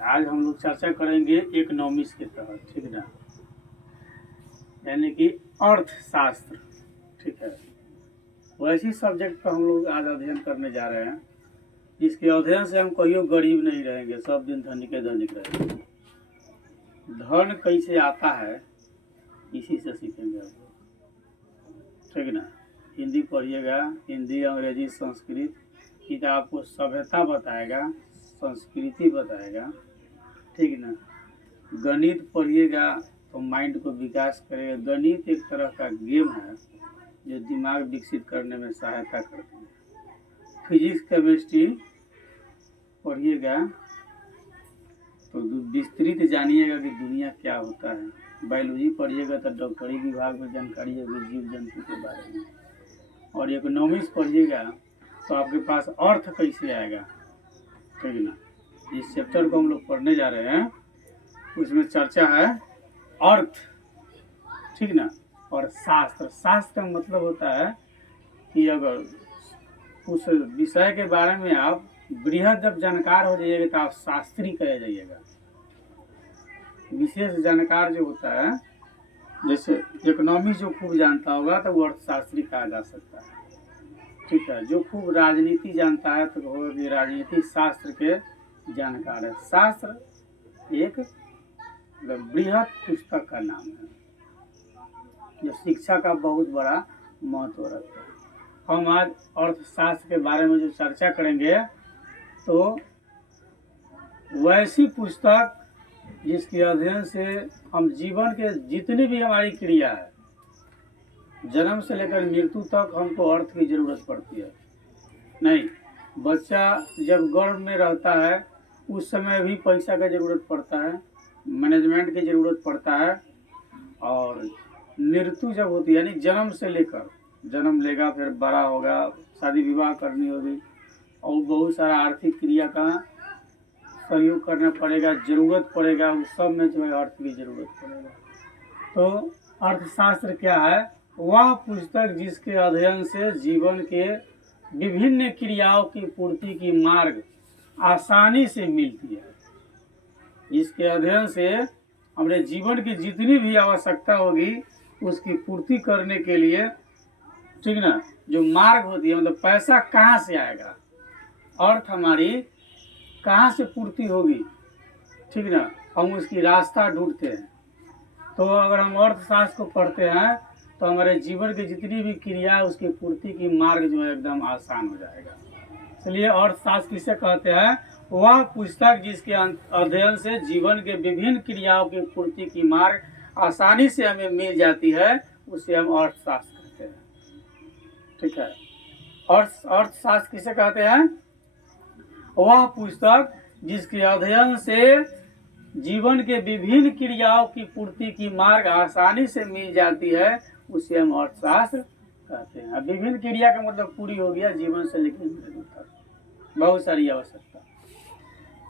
आज हम लोग चर्चा करेंगे इकोनॉमिक्स के तहत, ठीक ना, यानी कि अर्थशास्त्र। ठीक है, वैसी सब्जेक्ट पर हम लोग आज अध्ययन करने जा रहे हैं जिसके अध्ययन से हम कहियो गरीब नहीं रहेंगे, सब दिन धनिक धनिक रहेंगे। धन कैसे आता है इसी से सीखेंगे हम लोग, ठीक ना। हिंदी पढ़िएगा, हिंदी, अंग्रेजी, संस्कृत, किताब आपको सभ्यता बताएगा, संस्कृति बताएगा, ठीक ना। गणित पढ़िएगा तो माइंड को विकास करेगा। गणित एक तरह का गेम है जो दिमाग विकसित करने में सहायता करती है। फिजिक्स, केमिस्ट्री पढ़िएगा तो विस्तृत जानिएगा कि दुनिया क्या होता है। बायोलॉजी पढ़िएगा तो डॉक्टरी विभाग में जानकारी होगी जीव जंतु के बारे में। और इकोनॉमिक्स पढ़िएगा तो आपके पास अर्थ कैसे आएगा, ठीक ना। इस चैप्टर को हम लोग पढ़ने जा रहे हैं, उसमें चर्चा है अर्थ, ठीक ना, और शास्त्र। शास्त्र का मतलब होता है कि अगर उस विषय के बारे में आप बृहद जब जानकार हो जाइएगा तो आप शास्त्री कहे जाइएगा। विशेष जानकार जो होता है, जैसे इकोनॉमी जो खूब जानता होगा तो वो अर्थशास्त्री कहा जा सकता है, ठीक है। जो खूब राजनीति जानता है तो वो भी राजनीति शास्त्र के जानकार है। शास्त्र एक बृहद पुस्तक का नाम है जो शिक्षा का बहुत बड़ा महत्व रखता है। हम आज अर्थशास्त्र के बारे में जो चर्चा करेंगे तो वैसी पुस्तक जिसके अध्ययन से हम जीवन के जितनी भी हमारी क्रिया है, जन्म से लेकर मृत्यु तक हमको अर्थ की जरूरत पड़ती है। नहीं, बच्चा जब गर्भ में रहता है उस समय भी पैसा का जरूरत पड़ता है, मैनेजमेंट की जरूरत पड़ता है। और मृत्यु जब होती है, यानी जन्म से लेकर जन्म लेगा, फिर बड़ा होगा, शादी विवाह करनी होगी और बहुत सारा आर्थिक क्रिया का सहयोग करना पड़ेगा, जरूरत पड़ेगा, उस सब में जो है अर्थ की जरूरत पड़ेगा। तो अर्थशास्त्र क्या है? वह पुस्तक जिसके अध्ययन से जीवन के विभिन्न क्रियाओं की पूर्ति की मार्ग आसानी से मिलती है, जिसके अध्ययन से हमारे जीवन की जितनी भी आवश्यकता होगी उसकी पूर्ति करने के लिए, ठीक ना, जो मार्ग होती है, मतलब पैसा कहाँ से आएगा, अर्थ हमारी कहाँ से पूर्ति होगी, ठीक ना, हम उसकी रास्ता ढूंढते हैं। तो अगर हम अर्थशास्त्र को पढ़ते हैं तो हमारे जीवन की जितनी भी क्रिया उसकी पूर्ति की मार्ग जो है एकदम आसान हो जाएगा। इसलिए अर्थशास्त्र किसे कहते हैं? वह पुस्तक जिसके अध्ययन से जीवन के विभिन्न क्रियाओं की पूर्ति की मार्ग आसानी से हमें मिल जाती है, उसे हम अर्थशास्त्र कहते हैं, ठीक है। अर्थशास्त्र किसे कहते हैं? वह पुस्तक जिसके अध्ययन से जीवन के विभिन्न क्रियाओं की पूर्ति की मार्ग आसानी से मिल जाती है, उसे हम अर्थशास्त्र कहते हैं। अब विभिन्न क्रिया का मतलब पूरी हो गया, जीवन से लेकर मृत्यु तक बहुत सारी आवश्यकता।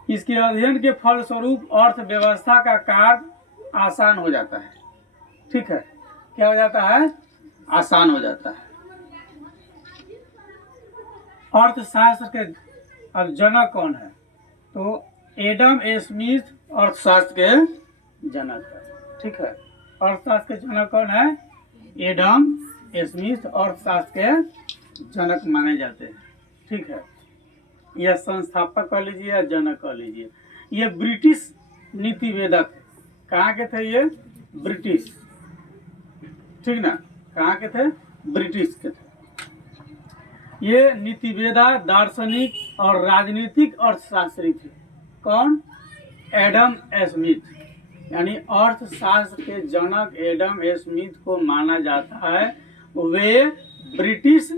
इसके अध्ययन के फलस्वरूप अर्थव्यवस्था का कार्य आसान हो जाता है, ठीक है। क्या हो जाता है? आसान हो जाता है। अर्थशास्त्र के अब जनक कौन है? तो एडम स्मिथ अर्थशास्त्र के जनक है, ठीक है। अर्थशास्त्र के जनक कौन है? एडम स्मिथ अर्थशास्त्र के जनक माने जाते हैं, ठीक है। यह संस्थापक कह लीजिए या जनक कह लीजिए। ये ब्रिटिश नीतिवेदक है। कहाँ के थे ये? ब्रिटिश, ठीक ना। कहाँ के थे? ब्रिटिश के थे। ये नीतिवेदा, दार्शनिक और राजनीतिक अर्थशास्त्री थे। कौन? एडम स्मिथ, यानी अर्थशास्त्र के जनक एडम स्मिथ को माना जाता है। वे ब्रिटिश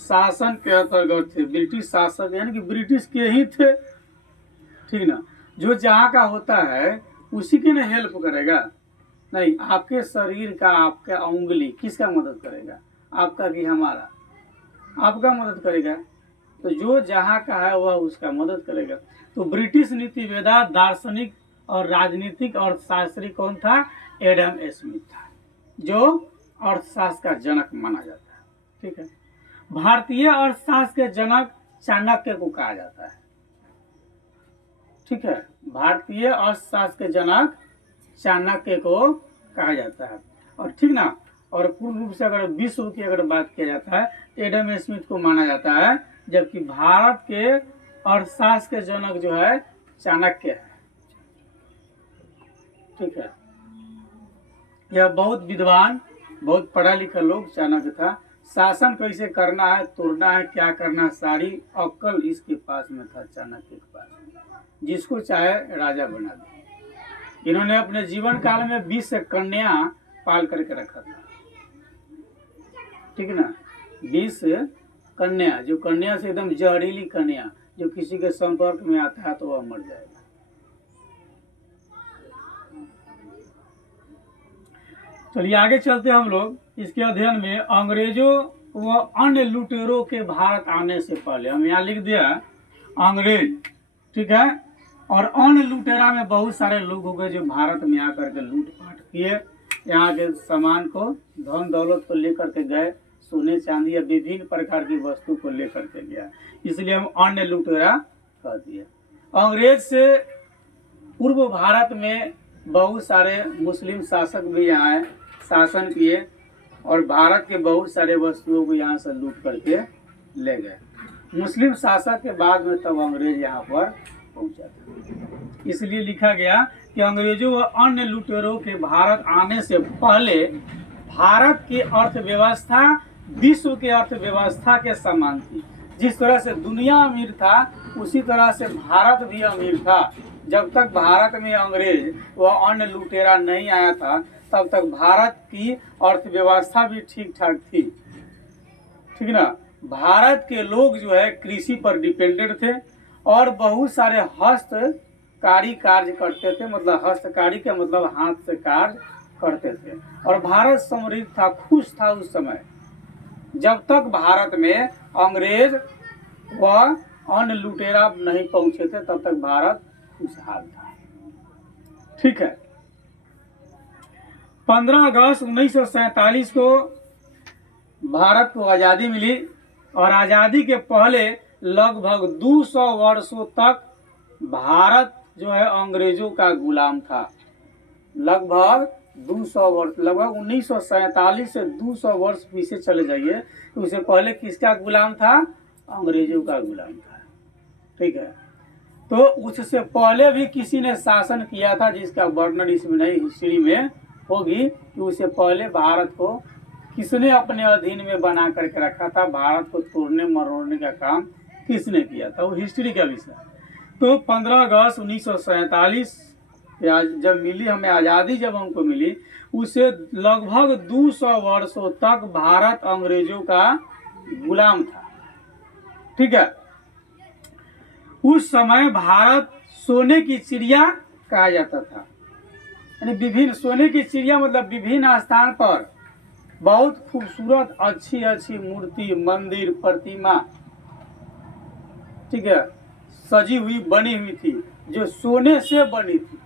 शासन के अंतर्गत थे। ब्रिटिश शासक यानी कि ब्रिटिश के ही थे, ठीक ना। जो जहाँ का होता है उसी की ना हेल्प करेगा। नहीं, आपके शरीर का, आपका उंगली किसका मदद करेगा? आपका कि हमारा? आपका मदद करेगा। तो जो जहाँ का है वह उसका मदद करेगा। तो ब्रिटिश नीतिवेदा, दार्शनिक और राजनीतिक अर्थशास्त्री कौन था? एडम स्मिथ था, जो अर्थशास्त्र का जनक माना जाता है, ठीक है। भारतीय अर्थशास्त्र के जनक चाणक्य को कहा जाता है, ठीक है, भारतीय अर्थशास्त्र के जनक चाणक्य को कहा जाता है। और ठीक ना, और पूर्ण रूप से अगर विश्व की अगर बात किया जाता है एडम स्मिथ को माना जाता है, जबकि भारत के अर्थशास्त्र के जनक जो है चाणक्य है। ठीक है, यह बहुत विद्वान, बहुत पढ़ा लिखा लोग चाणक्य था। शासन कैसे करना है, तोड़ना है, क्या करना है, सारी अक्ल इसके पास में था, चाणक्य के पास में। जिसको चाहे राजा बना दे। इन्होंने अपने जीवन काल में 20 कन्या पाल करके रखा था। ठीक है ना, 20 कन्या, जो कन्या से एकदम जहरीली कन्या, जो किसी के संपर्क में आता है तो वह मर जाएगा। चलिए आगे चलते हम लोग इसके अध्ययन में। अंग्रेजों व अन्य लुटेरों के भारत आने से पहले, हम यहाँ लिख दिया अंग्रेज, ठीक है, और अन्य लुटेरा में बहुत सारे लोग हो गए जो भारत में आकर के लूटपाट किए, यहाँ के सामान को, धन दौलत को लेकर के गए, सोने चांदी या विभिन्न प्रकार की वस्तु को लेकर के गया, इसलिए हम अन्य लुटेरा कह दिए। अंग्रेज से पूर्व भारत में बहुत सारे मुस्लिम शासक भी यहाँ शासन किए और भारत के बहुत सारे वस्तुओं को यहाँ से लूट करके ले गए। मुस्लिम शासक के बाद में तब अंग्रेज यहाँ पर पहुँचा था, इसलिए लिखा गया कि अंग्रेजों व अन्य लुटेरों के भारत आने से पहले भारत की अर्थव्यवस्था विश्व की अर्थव्यवस्था के समान थी। जिस तरह से दुनिया अमीर था उसी तरह से भारत भी अमीर था। जब तक भारत में अंग्रेज व अन्य लुटेरा नहीं आया था तब तक भारत की अर्थव्यवस्था भी ठीक ठाक थी। ठीक ना, भारत के लोग जो है कृषि पर डिपेंडेंट थे और बहुत सारे हस्तकारी कार्य करते थे, मतलब हस्तकारी का मतलब हाथ से कार्य करते थे, और भारत समृद्ध था, खुश था उस समय। जब तक भारत में अंग्रेज व अन्य लुटेरा नहीं पहुंचे थे तब तक भारत खुशहाल था। ठीक है, 15 अगस्त 1947 को भारत को आज़ादी मिली और आज़ादी के पहले लगभग 200 वर्षों तक भारत जो है अंग्रेजों का गुलाम था। लगभग 200 वर्ष, लगभग 1947 से 200 वर्ष पीछे चले जाइए तो उससे पहले किसका गुलाम था? अंग्रेजों का गुलाम था। ठीक है, तो उससे पहले भी किसी ने शासन किया था जिसका वर्णन इसमें नहीं, हिस्ट्री में होगी कि उससे पहले भारत को किसने अपने अधीन में बना करके रखा था, भारत को तोड़ने मरोड़ने का काम किसने किया था, वो हिस्ट्री का विषय। तो 15 अगस्त 1947 जब मिली हमें आज़ादी, जब हमको मिली उससे लगभग 200 वर्षों तक भारत अंग्रेजों का गुलाम था। ठीक है, उस समय भारत सोने की चिड़िया कहा जाता था। यानी विभिन्न सोने की चिड़िया मतलब विभिन्न स्थान पर बहुत खूबसूरत अच्छी अच्छी मूर्ति, मंदिर, प्रतिमा, ठीक है, सजी हुई बनी हुई थी जो सोने से बनी थी।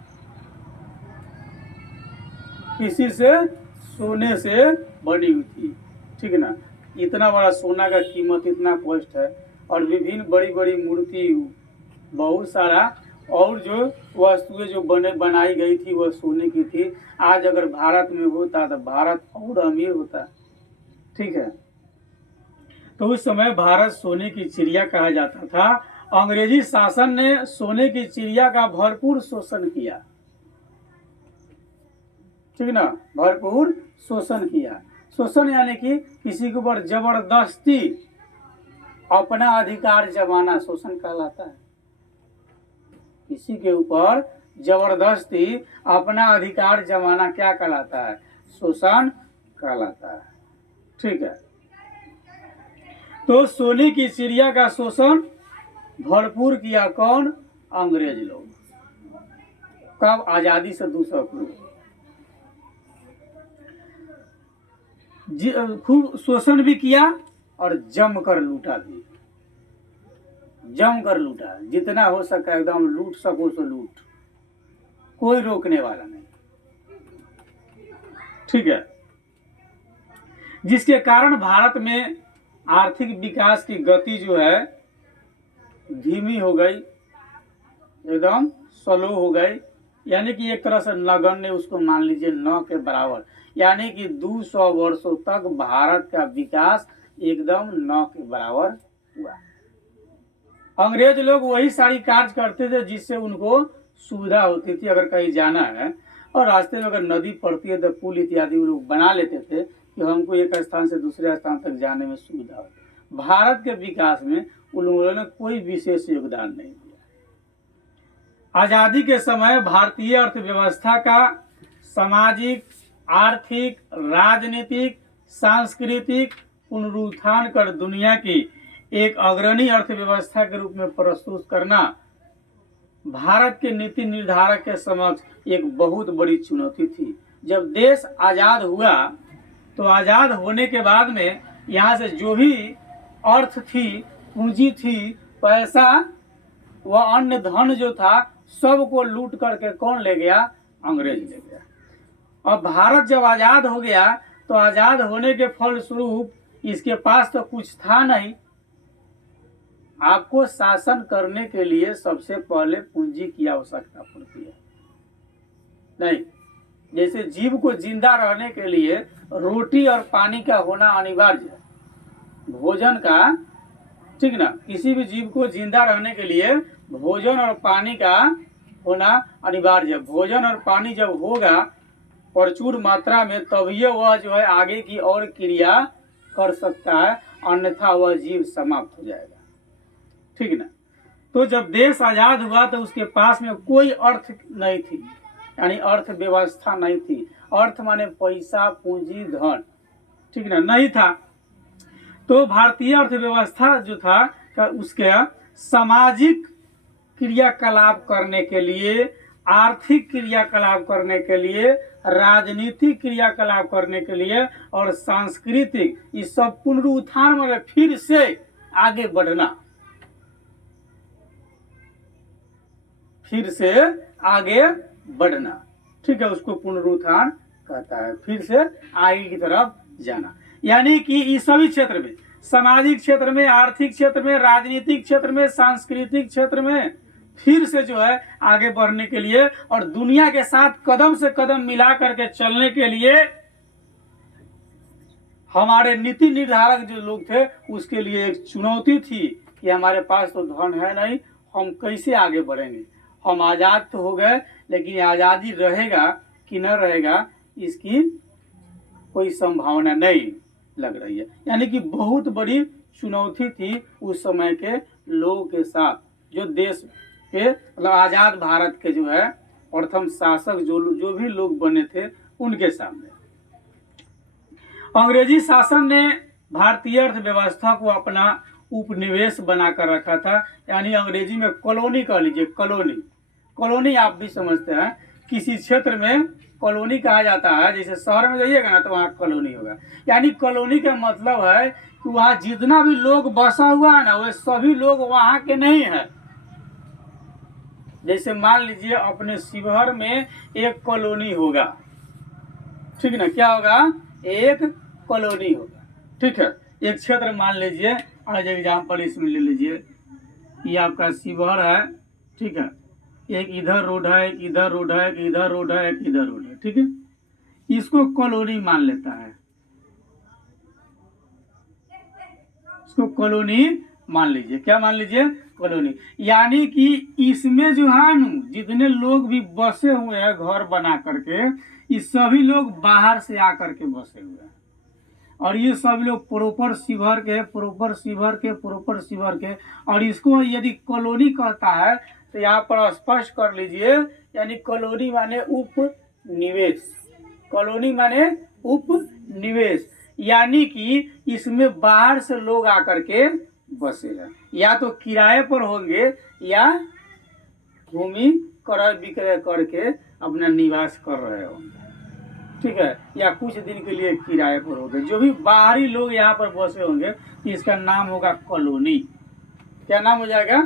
किसी से? सोने से बनी हुई थी। ठीक है ना, इतना बड़ा सोना का कीमत इतना कॉस्ट है, और विभिन्न बड़ी बड़ी मूर्ति, बहुत सारा और जो वस्तुएं जो बनाई गई थी वह सोने की थी। आज अगर भारत में होता तो भारत और अमीर होता। ठीक है, तो उस समय भारत सोने की चिड़िया कहा जाता था। अंग्रेजी शासन ने सोने की चिड़िया का भरपूर शोषण किया। ठीक ना, भरपूर शोषण किया। शोषण यानी कि किसी के ऊपर जबरदस्ती अपना अधिकार जमाना शोषण कहलाता है। किसी के ऊपर जबरदस्ती अपना अधिकार जमाना क्या कहलाता है? शोषण कहलाता है। ठीक है, तो सोने की चिड़िया का शोषण भरपूर किया कौन? अंग्रेज लोग। कब? आजादी से 200 पूर्व। खूब शोषण भी किया और जमकर लूटा भी, जमकर लूटा, जितना हो सका एकदम लूट सको तो लूट, कोई रोकने वाला नहीं। ठीक है, जिसके कारण भारत में आर्थिक विकास की गति जो है धीमी हो गई। एकदम स्लो हो गई, यानी कि एक तरह से नगण्य उसको मान लीजिए न के बराबर, यानी कि 200 वर्षों तक भारत का विकास एकदम न के बराबर हुआ। अंग्रेज लोग वही सारी कार्य करते थे जिससे उनको सुविधा होती थी। अगर कहीं जाना है और रास्ते में अगर नदी पड़ती है तो पुल इत्यादि वो लोग बना लेते थे कि हमको एक स्थान से दूसरे स्थान तक जाने में सुविधा हो। भारत के विकास में उन लोगों ने कोई विशेष योगदान नहीं दिया। आजादी के समय भारतीय अर्थव्यवस्था का सामाजिक, आर्थिक, राजनीतिक, सांस्कृतिक पुनरुत्थान कर दुनिया की एक अग्रणी अर्थव्यवस्था के रूप में प्रस्तुत करना भारत के नीति निर्धारक के समक्ष एक बहुत बड़ी चुनौती थी। जब देश आज़ाद हुआ तो आज़ाद होने के बाद में यहाँ से जो भी अर्थ थी, पूंजी थी, पैसा व अन्य धन जो था सबको लूट करके कौन ले गया? अंग्रेज ले गया। अब भारत जब आज़ाद हो गया तो आज़ाद होने के फलस्वरूप इसके पास तो कुछ था नहीं। आपको शासन करने के लिए सबसे पहले पूंजी की आवश्यकता पड़ती है। नहीं, जैसे जीव को जिंदा रहने के लिए रोटी और पानी का होना अनिवार्य है, भोजन का, ठीक ना, किसी भी जीव को जिंदा रहने के लिए भोजन और पानी का होना अनिवार्य है। भोजन और पानी जब होगा प्रचुर मात्रा में तभी वह जो है आगे की और क्रिया कर सकता है, अन्यथा वह जीव समाप्त हो जाएगा, ठीक ना। तो जब देश आज़ाद हुआ तो उसके पास में कोई अर्थ नहीं थी, यानी अर्थव्यवस्था नहीं थी। अर्थ माने पैसा, पूंजी, धन, ठीक ना, नहीं था। तो भारतीय अर्थव्यवस्था जो था उसके सामाजिक क्रियाकलाप करने के लिए, आर्थिक क्रियाकलाप करने के लिए, राजनीतिक क्रियाकलाप करने के लिए और सांस्कृतिक, इस सब पुनरुत्थान में फिर से आगे बढ़ना, फिर से आगे बढ़ना, ठीक है, उसको पुनरुत्थान कहता है। फिर से आगे की तरफ जाना, यानी कि इस सभी क्षेत्र में, सामाजिक क्षेत्र में, आर्थिक क्षेत्र में, राजनीतिक क्षेत्र में, सांस्कृतिक क्षेत्र में फिर से जो है आगे बढ़ने के लिए और दुनिया के साथ कदम से कदम मिला करके चलने के लिए हमारे नीति निर्धारक जो लोग थे उसके लिए एक चुनौती थी कि हमारे पास तो धन है नहीं, हम कैसे आगे बढ़ेंगे। हम आज़ाद तो हो गए, लेकिन आज़ादी रहेगा कि न रहेगा इसकी कोई संभावना नहीं लग रही है। यानी कि बहुत बड़ी चुनौती थी उस समय के लोगों के साथ, जो देश के मतलब आज़ाद भारत के जो है प्रथम शासक जो भी लोग बने थे उनके सामने। अंग्रेजी शासन ने भारतीय अर्थव्यवस्था को अपना उपनिवेश बनाकर रखा था, यानी अंग्रेजी में कॉलोनी कह लीजिए। कॉलोनी, कॉलोनी आप भी समझते हैं, किसी क्षेत्र में कॉलोनी कहा जाता है। जैसे शहर में जाइएगा ना तो वहाँ कॉलोनी होगा, यानी कॉलोनी का मतलब है कि वहाँ जितना भी लोग बसा हुआ है ना वे सभी लोग वहाँ के नहीं है। जैसे मान लीजिए अपने शिवहर में एक कॉलोनी होगा, ठीक ना, क्या होगा? एक कॉलोनी होगा, ठीक है। एक क्षेत्र मान लीजिए, आज एग्जाम्पल इसमें ले लीजिए, ये आपका शिवहर है, ठीक है, एक इधर रोड है, एक इधर रोड है, एक इधर रोड है, एक इधर रोड है, ठीक है, इसको कॉलोनी मान लेता है, इसको कॉलोनी मान लीजिए। क्या मान लीजिए? कॉलोनी। यानी कि इसमें जो है न जितने लोग भी बसे हुए हैं घर बना करके, ये सभी लोग बाहर से आकर के बसे हुए हैं और ये सब लोग प्रॉपर शिवहर के, प्रॉपर शिवहर के, प्रॉपर शिवहर के। और इसको यदि कॉलोनी कहता है तो यहाँ पर स्पष्ट कर लीजिए, यानी कॉलोनी माने उपनिवेश, कॉलोनी माने उपनिवेश, यानी कि इसमें बाहर से लोग आकर के बसेगा, या तो किराए पर होंगे या भूमि क्रय विक्रय करके अपना निवास कर रहे होंगे, ठीक है, या कुछ दिन के लिए किराए पर होंगे। जो भी बाहरी लोग यहाँ पर बसे होंगे इसका नाम होगा कॉलोनी। क्या नाम हो जाएगा?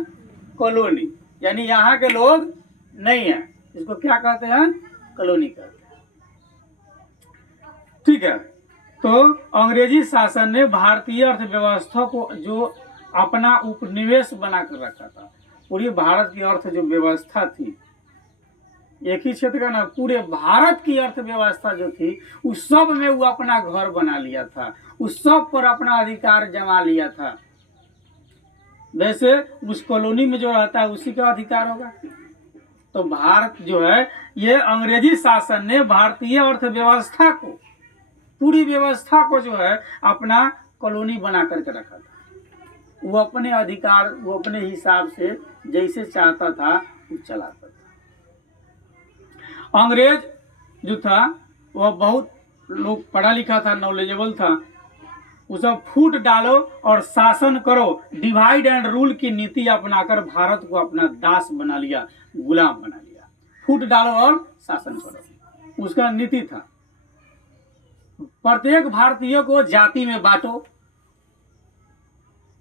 कॉलोनी। यानी यहाँ के लोग नहीं है, इसको क्या कहते हैं? कॉलोनी कहते हैं, ठीक है। तो अंग्रेजी शासन ने भारतीय अर्थव्यवस्था को जो अपना उपनिवेश बनाकर रखा था, पूरे भारत की अर्थ जो व्यवस्था थी, एक ही क्षेत्र का ना, पूरे भारत की अर्थव्यवस्था जो थी उस सब में वो अपना घर बना लिया था, उस सब पर अपना अधिकार जमा लिया था। वैसे उस कॉलोनी में जो रहता है उसी का अधिकार होगा। तो भारत जो है, ये अंग्रेजी शासन ने भारतीय अर्थव्यवस्था को, पूरी व्यवस्था को जो है अपना कॉलोनी बना करके रखा था। वो अपने अधिकार, वो अपने हिसाब से जैसे चाहता था वो चलाता था। अंग्रेज जो था वह बहुत लोग पढ़ा लिखा था, नॉलेजेबल था। उसे फूट डालो और शासन करो, डिवाइड एंड रूल की नीति अपनाकर भारत को अपना दास बना लिया, गुलाम बना लिया। फूट डालो और शासन करो, उसका नीति था। प्रत्येक भारतीय को जाति में बांटो,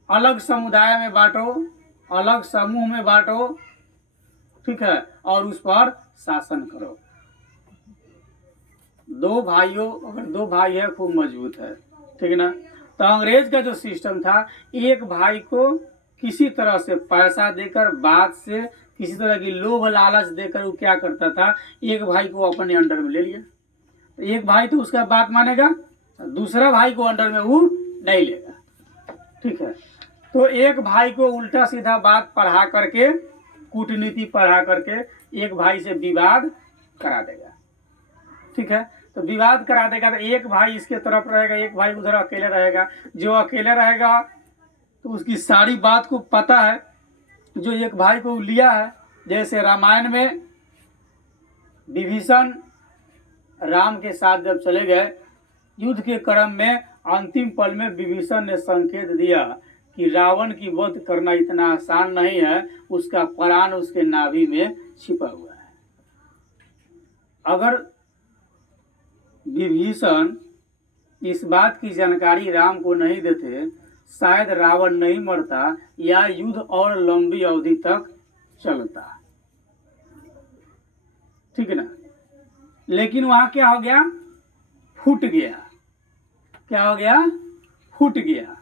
अलग समुदाय में बांटो, अलग समूह में बांटो, ठीक है, और उस पर शासन करो। दो भाइयों, अगर दो भाई है खूब मजबूत है, ठीक है ना। तो अंग्रेज का जो सिस्टम था, एक भाई को किसी तरह से पैसा देकर, बात से किसी तरह की लोभ लालच देकर वो क्या करता था, एक भाई को अपने अंडर में ले लिया। तो एक भाई तो उसका बात मानेगा, दूसरा भाई को अंडर में वो नहीं लेगा, ठीक है। तो एक भाई को उल्टा सीधा बात पढ़ा करके, कूटनीति पढ़ा करके एक भाई से विवाद करा देगा, ठीक है। तो विवाद करा देगा तो एक भाई इसके तरफ रहेगा, एक भाई उधर अकेले रहेगा। जो अकेले रहेगा तो उसकी सारी बात को पता है, जो एक भाई को लिया है। जैसे रामायण में विभीषण राम के साथ जब चले गए युद्ध के क्रम में, अंतिम पल में विभीषण ने संकेत दिया कि रावण की वध करना इतना आसान नहीं है, उसका प्राण उसके नाभि में छिपा हुआ है। अगर विभीषण इस बात की जानकारी राम को नहीं देते, शायद रावण नहीं मरता या युद्ध और लंबी अवधि तक चलता, ठीक है ना। लेकिन वहां क्या हो गया, फूट गया। क्या हो गया, फूट गया,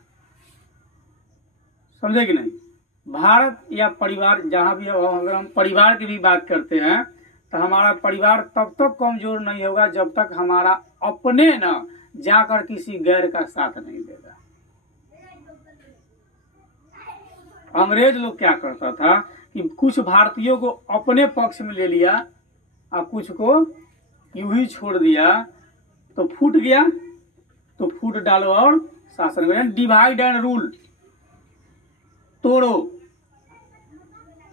समझे कि नहीं। भारत या परिवार, जहां भी अगर हम परिवार की भी बात करते हैं तो हमारा परिवार तब तक कमजोर नहीं होगा जब तक हमारा अपने न जाकर किसी गैर का साथ नहीं देगा। अंग्रेज लोग क्या करता था कि कुछ भारतीयों को अपने पक्ष में ले लिया और कुछ को यूं ही छोड़ दिया, तो फूट गया। तो फूट डालो और शासन करो, डिवाइड एंड रूल, तोड़ो,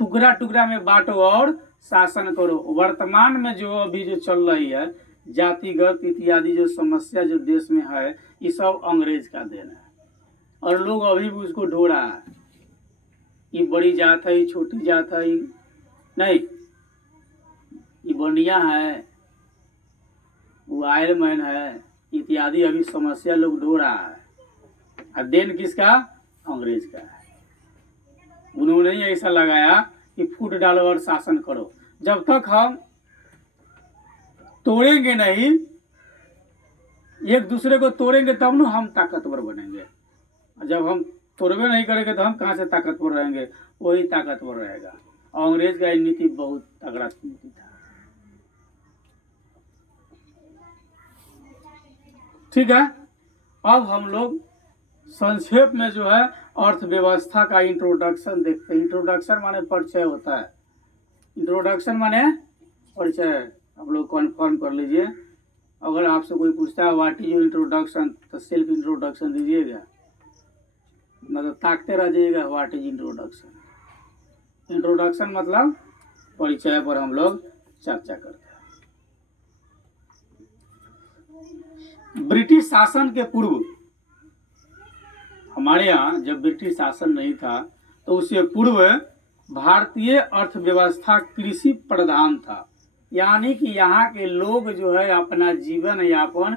टुकड़ा टुकड़ा में बांटो और शासन करो। वर्तमान में जो अभी जो चल रही है जातिगत इत्यादि जो समस्या जो देश में है, ये सब अंग्रेज का देन है और लोग अभी भी उसको ढो रहा है। ये बड़ी जात है, ये छोटी जात है, नहीं, ये बनिया है, वो आयरमैन है, इत्यादि अभी समस्या लोग ढो रहा है। और देन किसका, अंग्रेज का है। उन्होंने ही ऐसा लगाया कि फूट डालो और शासन करो। जब तक हम तोड़ेंगे नहीं, एक दूसरे को तोड़ेंगे तब न हम ताकतवर बनेंगे। जब हम तोड़बे नहीं करेंगे तो हम कहाँ से ताकतवर रहेंगे, वही ताकतवर रहेगा। अंग्रेज का नीति बहुत तगड़ा नीति था, ठीक है। अब हम लोग संक्षेप में जो है अर्थव्यवस्था का इंट्रोडक्शन देखते हैं। इंट्रोडक्शन माने परिचय होता है, इंट्रोडक्शन माने परिचय। आप लोग कन्फर्म कर लीजिए। अगर आपसे कोई पूछता है व्हाट इज योर इंट्रोडक्शन, तो सेल्फ इंट्रोडक्शन दीजिएगा, मतलब ताकते रह जाइएगा व्हाट इज इंट्रोडक्शन। इंट्रोडक्शन मतलब परिचय पर हम लोग चर्चा करते हैं। ब्रिटिश शासन के पूर्व, हमारे यहाँ जब ब्रिटिश शासन नहीं था तो उससे पूर्व भारतीय अर्थव्यवस्था कृषि प्रधान था। यानी कि यहाँ के लोग जो है अपना जीवन यापन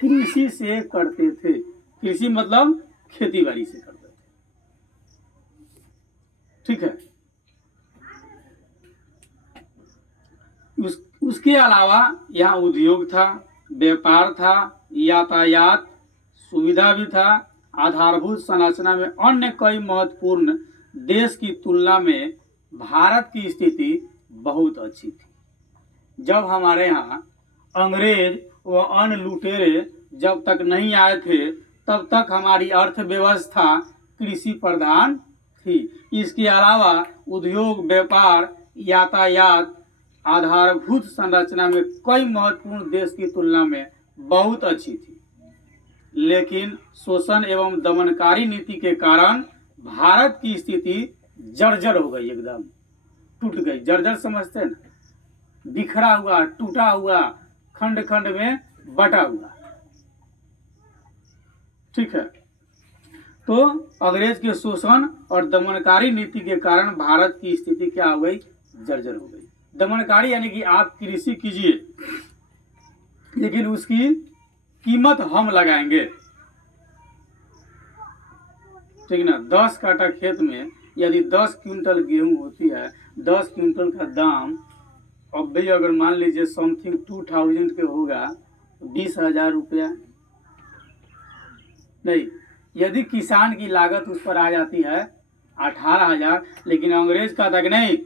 कृषि से करते थे। कृषि मतलब खेती बाड़ी से करते थे, ठीक है। उसके अलावा यहाँ उद्योग था, व्यापार था, यातायात सुविधा भी था, आधारभूत संरचना में अन्य कई महत्वपूर्ण देश की तुलना में भारत की स्थिति बहुत अच्छी थी। जब हमारे यहाँ अंग्रेज व अन्य लुटेरे जब तक नहीं आए थे, तब तक हमारी अर्थव्यवस्था कृषि प्रधान थी। इसके अलावा उद्योग, व्यापार, यातायात, आधारभूत संरचना में कई महत्वपूर्ण देश की तुलना में बहुत अच्छी थी। लेकिन शोषण एवं दमनकारी नीति के कारण भारत की स्थिति जर्जर हो गई, एकदम टूट गई। जर्जर समझते हैं ना, बिखरा हुआ, टूटा हुआ, खंड खंड में बटा हुआ। ठीक है, तो अंग्रेज के शोषण और दमनकारी नीति के कारण भारत की स्थिति क्या हो गई? जर्जर हो गई। दमनकारी यानी कि आप कृषि कीजिए, लेकिन उसकी कीमत हम लगाएंगे। ठीक ना, 10 काठा खेत में यदि 10 क्विंटल गेहूं होती है, 10 क्विंटल का दाम अब भी अगर मान लीजिए समथिंग 2000 के होगा, 20,000 रुपया। नहीं, यदि किसान की लागत उस पर आ जाती है 18,000, लेकिन अंग्रेज का तक नहीं,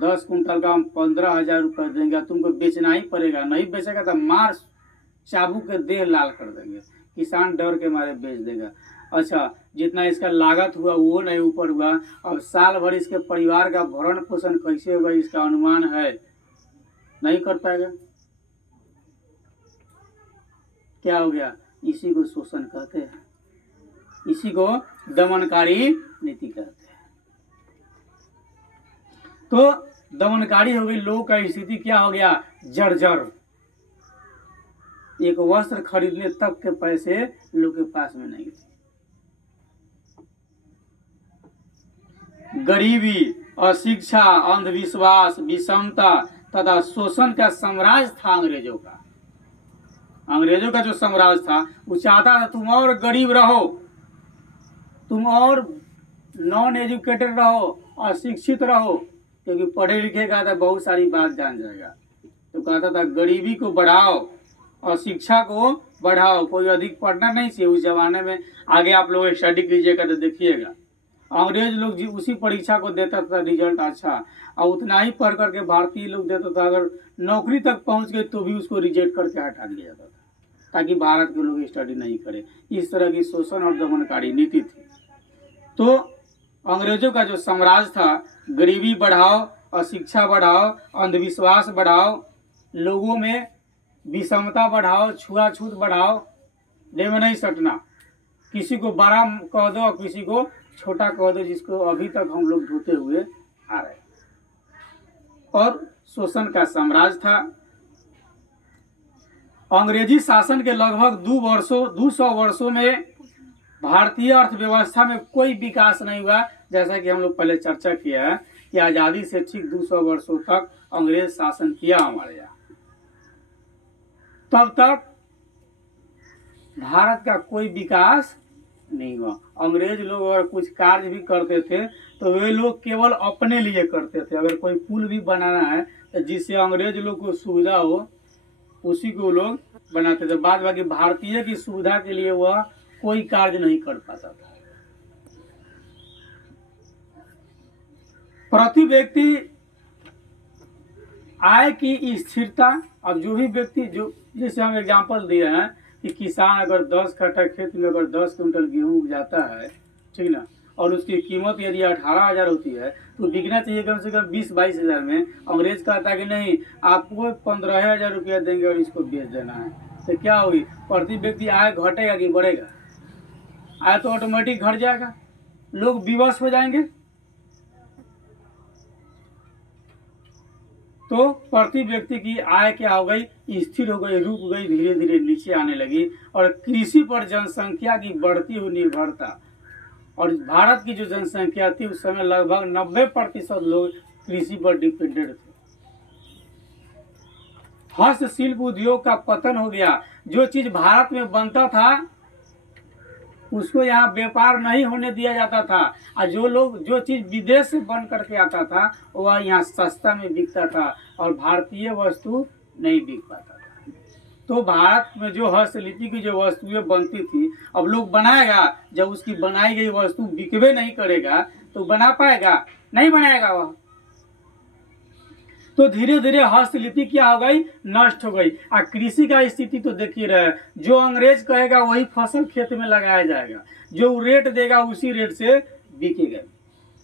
10 कुंटल का हम 15,000 रुपये देंगे, तुमको बेचना ही पड़ेगा। नहीं बेचेगा तो मार चाबुक के देह लाल कर देंगे। किसान डर के मारे बेच देगा। अच्छा, जितना इसका लागत हुआ वो नहीं ऊपर हुआ, अब साल भर इसके परिवार का भरण पोषण कैसे होगा इसका अनुमान है, नहीं कर पाएगा। क्या हो गया? इसी को शोषण कहते हैं, इसी को दमनकारी नीति कहते हैं। तो दमनकारी हो गई, लोगों का स्थिति क्या हो गया? जर्जर। एक वस्त्र खरीदने तक के पैसे लोग के पास में नहीं थे। गरीबी, अशिक्षा, अंधविश्वास, विषमता तथा शोषण का साम्राज्य था अंग्रेजों का। अंग्रेजों का जो साम्राज्य था वो चाहता था तुम और गरीब रहो, तुम और नॉन एजुकेटेड रहो, अशिक्षित रहो, क्योंकि पढ़े लिखेगा तो बहुत सारी बात जान जाएगा। तो कहता था गरीबी को बढ़ाओ और शिक्षा को बढ़ाओ। कोई अधिक पढ़ना नहीं चाहिए उस जमाने में। आगे आप लोग स्टडी कीजिएगा तो देखिएगा, अंग्रेज लोग जी उसी परीक्षा को देता था, रिजल्ट अच्छा, और उतना ही पढ़ करके भारतीय लोग देता था। अगर नौकरी तक पहुंच गए तो भी उसको रिजेक्ट करके हटा दिया जाता था, ताकि भारत के लोग स्टडी नहीं करें। इस तरह की शोषण और दमनकारी नीति थी। तो अंग्रेजों का जो साम्राज्य था, गरीबी बढ़ाओ, अशिक्षा बढ़ाओ, अंधविश्वास बढ़ाओ, लोगों में विषमता बढ़ाओ, छुआछूत बढ़ाओ, देह में नहीं सटना, किसी को बड़ा कह दो और किसी को छोटा कह दो, जिसको अभी तक हम लोग धोते हुए आ रहे। और शोषण का साम्राज्य था। अंग्रेजी शासन के लगभग 200 वर्षों में भारतीय अर्थव्यवस्था में कोई विकास नहीं हुआ। जैसा कि हम लोग पहले चर्चा किया है कि आज़ादी से ठीक 200 वर्षों तक अंग्रेज शासन किया हमारे यहाँ। तब तक भारत का कोई विकास नहीं हुआ। अंग्रेज लोग अगर कुछ कार्य भी करते थे तो वे लोग केवल अपने लिए करते थे। अगर कोई पुल भी बनाना है तो जिससे अंग्रेज लोग को सुविधा हो उसी को लोग बनाते थे। बाद बाकी भारतीय की सुविधा के लिए वह कोई कार्य नहीं कर पाता था। प्रति व्यक्ति आय की स्थिरता, अब जो भी व्यक्ति, जो जैसे हम एग्जांपल दिए हैं कि किसान अगर 10 कट्ठा खेत में अगर 10 कुंटल गेहूं उपजाता है, ठीक ना, और उसकी कीमत यदि 18,000 होती है तो बिकना चाहिए कम से कम 20-22 हज़ार में। अंग्रेज कहता कि नहीं, आपको 15,000 रुपया देंगे और इसको बेच देना है। तो क्या होगी? प्रति व्यक्ति आय घटेगा कि बढ़ेगा? आय तो ऑटोमेटिक घट जाएगा, लोग विवश हो जाएंगे। तो प्रति व्यक्ति की आय क्या हो गई? स्थिर हो गई, रुक गई, धीरे धीरे नीचे आने लगी। और कृषि पर जनसंख्या की बढ़ती हुई निर्भरता, और भारत की जो जनसंख्या थी उस समय लगभग 90% लोग कृषि पर डिपेंडेंट थे। हस्तशिल्प उद्योग का पतन हो गया। जो चीज भारत में बनता था उसको यहाँ व्यापार नहीं होने दिया जाता था, और जो चीज विदेश से बन करके आता था वह यहाँ सस्ता में बिकता था और भारतीय वस्तु नहीं बिक पाता था। तो भारत में जो हस्तलिपि की जो वस्तुएं बनती थी, अब लोग बनाएगा, जब उसकी बनाई गई वस्तु बिकवे नहीं करेगा तो बना पाएगा? नहीं बनाएगा वह। तो धीरे धीरे हस्तलिपि क्या हो गई? नष्ट हो गई। और कृषि का स्थिति तो देखिए रहे, जो अंग्रेज कहेगा वही फसल खेत में लगाया जाएगा, जो रेट देगा उसी रेट से बिकेगा।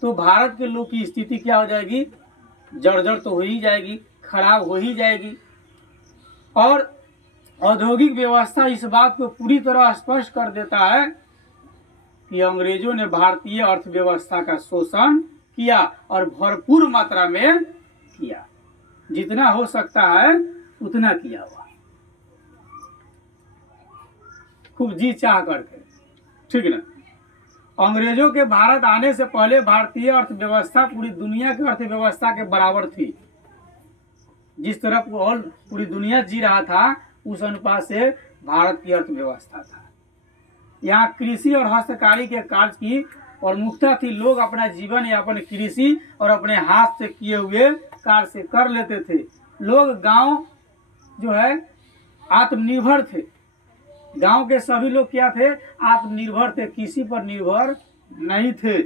तो भारत के लोग की स्थिति क्या हो जाएगी? जर्जर तो हो ही जाएगी, खराब हो ही जाएगी। और औद्योगिक व्यवस्था इस बात को पूरी तरह स्पष्ट कर देता है कि अंग्रेजों ने भारतीय अर्थव्यवस्था का शोषण किया और भरपूर मात्रा में किया, जितना हो सकता है उतना किया हुआ, खूब जी चाह करके, ठीक ना। अंग्रेजों के भारत आने से पहले भारतीय अर्थव्यवस्था पूरी दुनिया की अर्थव्यवस्था के बराबर थी। जिस तरफ और पूरी दुनिया जी रहा था उस अनुपात से भारत की अर्थव्यवस्था था। यहाँ कृषि और हस्तकारी के कार्य की प्रमुखता थी। लोग अपना जीवन यापन कृषि और अपने हाथ से किए हुए कार्य से कर लेते थे। लोग गांव जो है आत्मनिर्भर थे। गांव के सभी लोग क्या थे? आत्मनिर्भर थे, किसी पर निर्भर नहीं थे।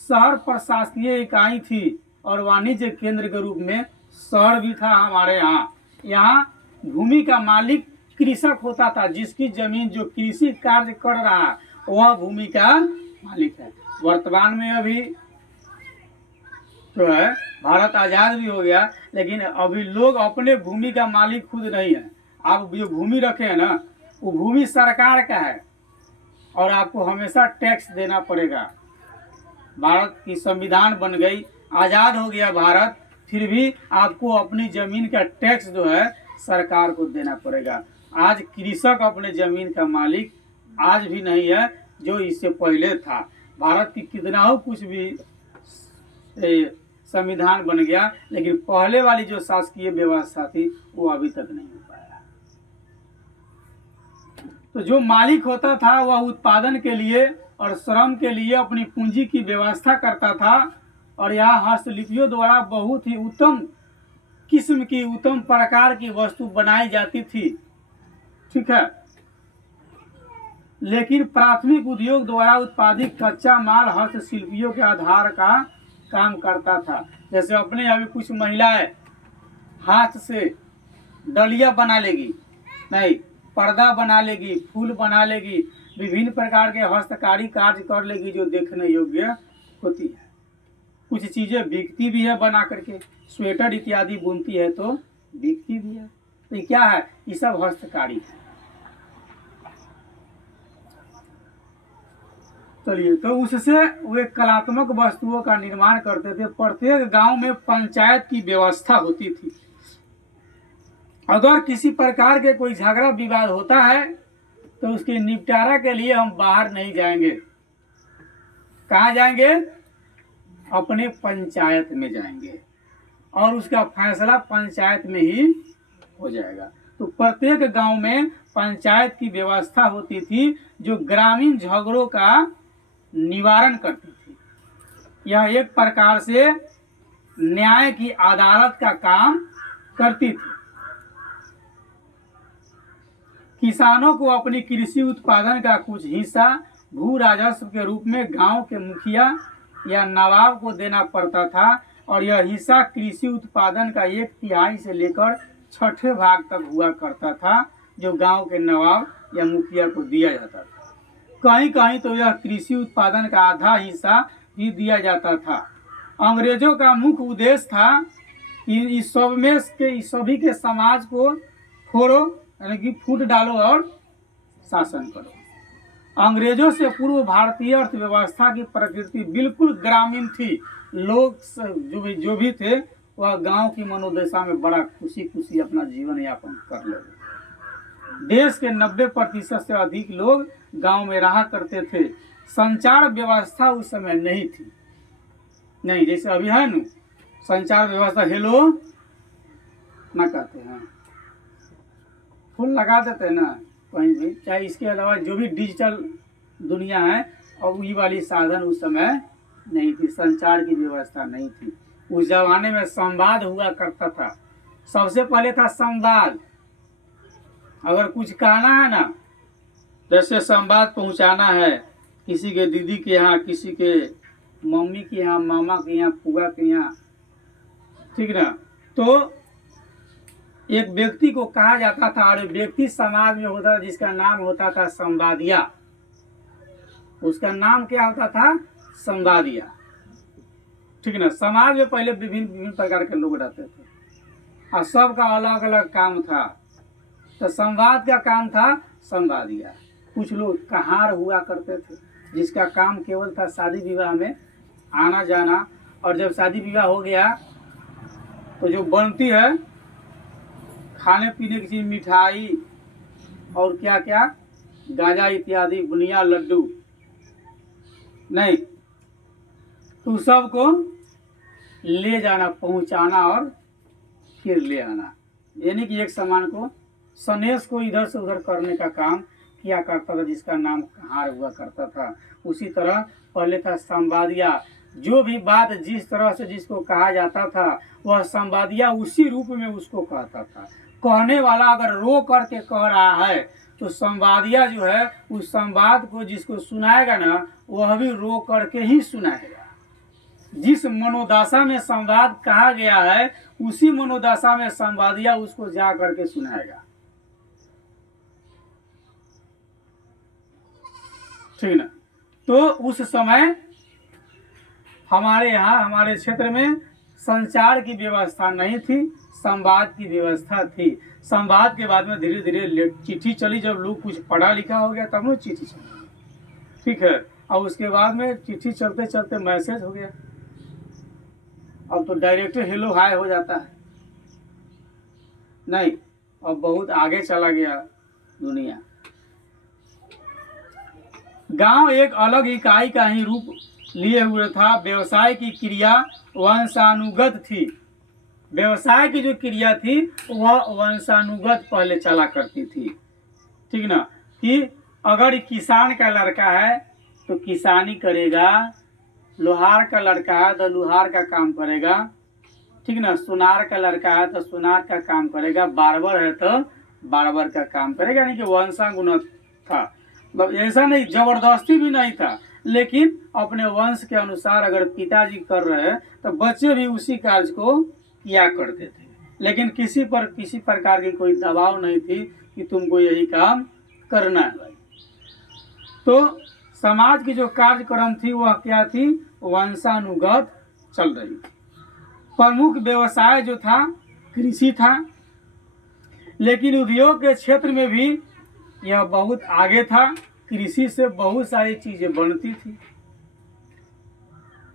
शहर प्रशासकीय इकाई थी और वाणिज्य केंद्र के रूप में शहर भी था हमारे यहाँ। यहाँ भूमि का मालिक कृषक होता था, जिसकी जमीन जो कृषि कार्य कर रहा है वह भूमि का मालिक है। वर्तमान में अभी तो है भारत आजाद भी हो गया, लेकिन अभी लोग अपने भूमि का मालिक खुद नहीं है। आप जो भूमि रखे हैं ना, वो भूमि सरकार का है और आपको हमेशा टैक्स देना पड़ेगा। भारत की संविधान बन गई, आज़ाद हो गया भारत, फिर भी आपको अपनी ज़मीन का टैक्स जो है सरकार को देना पड़ेगा। आज कृषक अपने ज़मीन का मालिक आज भी नहीं है जो इससे पहले था। भारत की कितना हो कुछ भी संविधान बन गया, लेकिन पहले वाली जो शासकीय व्यवस्था थी वो अभी तक नहीं हो पाया। तो जो मालिक होता था वह उत्पादन के लिए और श्रम के लिए अपनी पूंजी की व्यवस्था करता था और यहाँ हस्तलिपियों द्वारा बहुत ही उत्तम किस्म की, उत्तम प्रकार की वस्तु बनाई जाती थी, ठीक है। लेकिन प्राथमिक उद्योग द्वारा उत्पादित कच्चा माल हस्तशिल्पियों के आधार का काम करता था। जैसे अपने अभी कुछ महिलाएं हाथ से डलिया बना लेगी, नहीं पर्दा बना लेगी, फूल बना लेगी, विभिन्न प्रकार के हस्तकारी कार्य कर लेगी जो देखने योग्य होती है। कुछ चीजें बिकती भी है बना करके, स्वेटर इत्यादि बुनती है तो बिकती भी है। तो क्या है? ये सब हस्तकारी है। चलिए, तो उससे वे कलात्मक वस्तुओं का निर्माण करते थे। प्रत्येक गांव में पंचायत की व्यवस्था होती थी। अगर किसी प्रकार के कोई झगड़ा विवाद होता है तो उसके निपटारा के लिए हम बाहर नहीं जाएंगे। कहाँ जाएंगे? अपने पंचायत में जाएंगे और उसका फैसला पंचायत में ही हो जाएगा। तो प्रत्येक गांव में पंचायत की व्यवस्था होती थी जो ग्रामीण झगड़ों का निवारण करती थी। यह एक प्रकार से न्याय की अदालत का काम करती थी। किसानों को अपनी कृषि उत्पादन का कुछ हिस्सा भू राजस्व के रूप में गांव के मुखिया या नवाब को देना पड़ता था और यह हिस्सा कृषि उत्पादन का 1/3 से लेकर 6ठे भाग तक हुआ करता था, जो गांव के नवाब या मुखिया को दिया जाता था। कहीं कहीं तो यह कृषि उत्पादन का आधा हिस्सा भी दिया जाता था। अंग्रेजों का मुख्य उद्देश्य था कि इस सभी के समाज को फोड़ो, यानी कि फूट डालो और शासन करो। अंग्रेजों से पूर्व भारतीय अर्थव्यवस्था की प्रकृति बिल्कुल ग्रामीण थी। लोग जो भी थे वह गांव की मनोदशा में बड़ा खुशी खुशी अपना जीवन यापन कर ले। देश के 90% से अधिक लोग गांव में रहा करते थे। संचार व्यवस्था उस समय नहीं थी, नहीं जैसे अभी है ना संचार व्यवस्था, हेलो ना कहते हैं, फुल लगा देते हैं ना कहीं भी, चाहे इसके अलावा जो भी डिजिटल दुनिया है, और ये वाली साधन उस समय नहीं थी। संचार की व्यवस्था नहीं थी। उस जमाने में संवाद हुआ करता था। सबसे पहले था संवाद, अगर कुछ कहना है ना, जैसे संवाद पहुंचाना है किसी के दीदी के यहाँ, किसी के मम्मी के यहाँ, मामा के यहाँ, फूआ के यहाँ, ठीक ना, तो एक व्यक्ति को कहा जाता था, और व्यक्ति समाज में होता था जिसका नाम होता था संवादिया। उसका नाम क्या होता था? संवादिया। ठीक ना। समाज में पहले विभिन्न विभिन्न प्रकार के लोग रहते थे और सबका अलग अलग काम था। तो संवाद का काम था संवादिया। कुछ लोग कहार हुआ करते थे जिसका काम केवल था शादी विवाह में आना जाना, और जब शादी विवाह हो गया तो जो बनती है खाने पीने की चीज, मिठाई और क्या क्या, गांजा इत्यादि, बुनिया, लड्डू, नहीं, तो सबको ले जाना, पहुंचाना और फिर ले आना, यानी कि एक सामान को, सनेश को इधर से उधर करने का काम किया करता था, जिसका नाम कहार हुआ करता था। उसी तरह पहले था संवादिया। जो भी बात जिस तरह से जिसको कहा जाता था वह संवादिया उसी रूप में उसको कहता था। कहने वाला अगर रो करके कह रहा है तो संवादिया जो है उस संवाद को जिसको सुनाएगा ना, वह भी रो करके ही सुनाएगा। जिस मनोदशा में संवाद कहा गया है उसी मनोदशा में संवादिया उसको जा करके सुनाएगा। ठीक ना। तो उस समय हमारे यहाँ, हमारे क्षेत्र में संचार की व्यवस्था नहीं थी, संवाद की व्यवस्था थी। संवाद के बाद में धीरे धीरे चिट्ठी चली। जब लोग कुछ पढ़ा लिखा हो गया तब वो चिट्ठी चली, ठीक है। और उसके बाद में चिट्ठी चलते चलते मैसेज हो गया। अब तो डायरेक्ट हेलो हाय हो जाता है, नहीं, अब बहुत आगे चला गया दुनिया। गांव एक अलग इकाई का ही रूप लिए हुए था। व्यवसाय की क्रिया वंशानुगत थी। व्यवसाय की जो क्रिया थी वह वंशानुगत पहले चला करती थी, ठीक ना। कि अगर किसान का लड़का है तो किसानी करेगा, लोहार का लड़का है तो लोहार का काम करेगा, ठीक ना। सुनार का लड़का है तो सुनार का काम करेगा, बार्बर है तो बार्बर का काम करेगा। यानी कि वंशानुगत था। ऐसा नहीं, जबरदस्ती भी नहीं था, लेकिन अपने वंश के अनुसार अगर पिताजी कर रहे हैं तो बच्चे भी उसी कार्य को किया करते थे। लेकिन किसी प्रकार की कोई दबाव नहीं थी कि तुमको यही काम करना है भाई। तो समाज की जो कार्यक्रम थी वह क्या थी? वंशानुगत चल रही थी। प्रमुख व्यवसाय जो था कृषि था, लेकिन उद्योग के क्षेत्र में भी यह बहुत आगे था। कृषि से बहुत सारी चीजें बनती थी,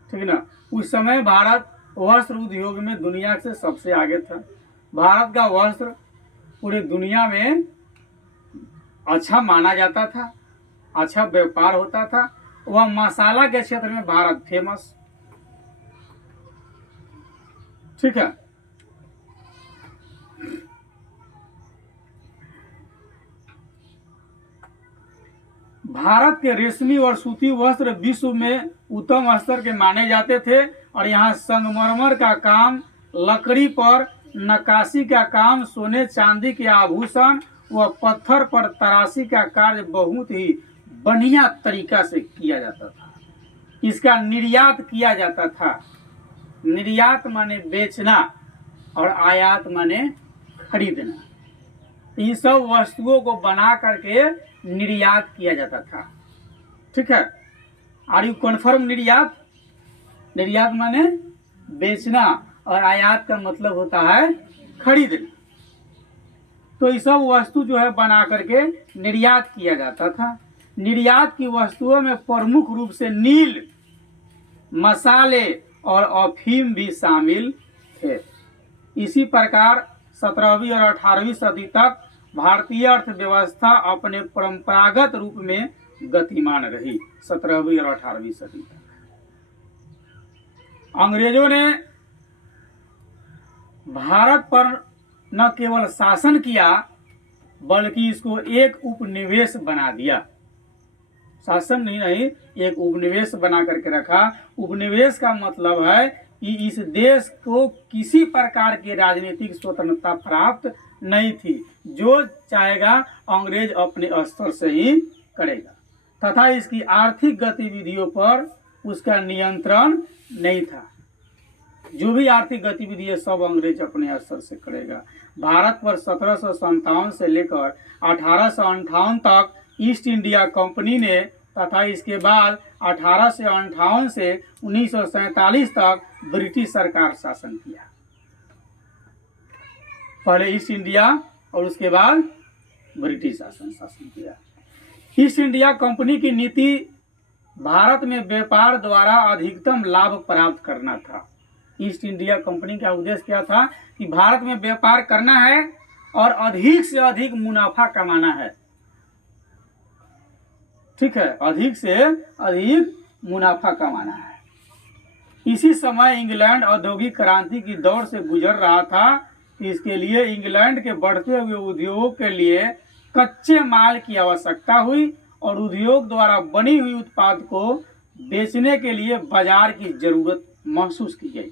ठीक ना। उस समय भारत वस्त्र उद्योग में दुनिया से सबसे आगे था। भारत का वस्त्र पूरी दुनिया में अच्छा माना जाता था, अच्छा व्यापार होता था। वह मसाला के क्षेत्र में भारत फेमस, ठीक है। भारत के रेशमी और सूती वस्त्र विश्व में उत्तम स्तर के माने जाते थे। और यहाँ संगमरमर का काम, लकड़ी पर नक्काशी का काम, सोने चांदी के आभूषण व पत्थर पर तराशी का कार्य बहुत ही बढ़िया तरीका से किया जाता था। इसका निर्यात किया जाता था। निर्यात माने बेचना और आयात माने खरीदना। इन सब वस्तुओं को बना करके निर्यात किया जाता था, ठीक है। Are you confirm? निर्यात, निर्यात माने बेचना और आयात का मतलब होता है खरीदना। तो ये सब वस्तु जो है बना करके निर्यात किया जाता था। निर्यात की वस्तुओं में प्रमुख रूप से नील, मसाले और अफीम भी शामिल थे। इसी प्रकार 17वीं और 18वीं सदी तक भारतीय अर्थव्यवस्था अपने परंपरागत रूप में गतिमान रही। 17वीं और 18वीं सदी तक अंग्रेजों ने भारत पर न केवल शासन किया बल्कि इसको एक उपनिवेश बना दिया। शासन नहीं, एक उपनिवेश बना करके रखा। उपनिवेश का मतलब है कि इस देश को किसी प्रकार की राजनीतिक स्वतंत्रता प्राप्त नहीं थी। जो चाहेगा अंग्रेज अपने स्तर से ही करेगा, तथा इसकी आर्थिक गतिविधियों पर उसका नियंत्रण नहीं था। जो भी आर्थिक गतिविधि है सब अंग्रेज अपने स्तर से करेगा। भारत पर 1757 से लेकर 1858 तक ईस्ट इंडिया कंपनी ने तथा इसके बाद 1858 से 1947 तक ब्रिटिश सरकार शासन किया। पहले ईस्ट इंडिया और उसके बाद ब्रिटिश शासन किया। ईस्ट इंडिया कंपनी की नीति भारत में व्यापार द्वारा अधिकतम लाभ प्राप्त करना था। ईस्ट इंडिया कंपनी का उद्देश्य क्या था कि भारत में व्यापार करना है और अधिक से अधिक मुनाफा कमाना है। ठीक है, अधिक से अधिक मुनाफा कमाना है। इसी समय इंग्लैंड औद्योगिक क्रांति की दौर से गुजर रहा था। इसके लिए इंग्लैंड के बढ़ते हुए उद्योग के लिए कच्चे माल की आवश्यकता हुई और उद्योग द्वारा बनी हुई उत्पाद को बेचने के लिए बाजार की जरूरत महसूस की गई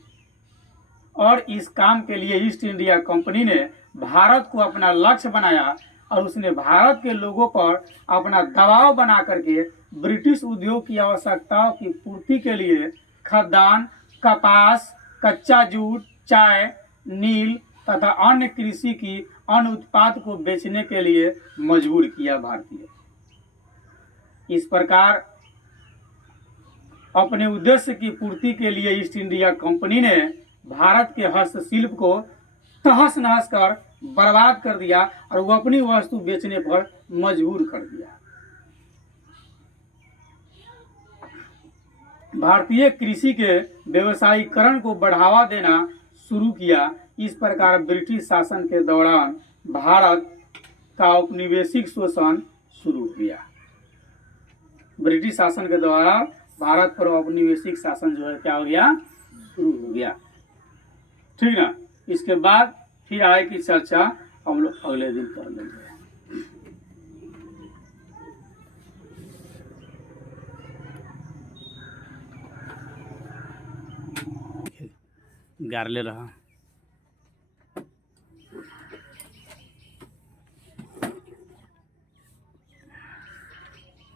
और इस काम के लिए ईस्ट इंडिया कंपनी ने भारत को अपना लक्ष्य बनाया और उसने भारत के लोगों पर अपना दबाव बना करके ब्रिटिश उद्योग की आवश्यकताओं की पूर्ति के लिए खाद्यान्न, कपास, कच्चा जूट, चाय, नील तथा अन्य कृषि की अन्य उत्पाद को बेचने के लिए मजबूर किया भारतीय। इस प्रकार अपने उद्देश्य की पूर्ति के लिए ईस्ट इंडिया कंपनी ने भारत के हस्तशिल्प को तहस नहस कर बर्बाद कर दिया और वो अपनी वस्तु बेचने पर मजबूर कर दिया। भारतीय कृषि के व्यवसायीकरण को बढ़ावा देना शुरू किया। इस प्रकार ब्रिटिश शासन के दौरान भारत का औपनिवेशिक शोषण शुरू किया। ब्रिटिश शासन के द्वारा भारत पर औपनिवेशिक शासन जो है क्या हो गया, शुरू हो गया। ठीक ना। इसके बाद फिर आय की चर्चा हम लोग अगले दिन कर लेंगे। गारले रहा।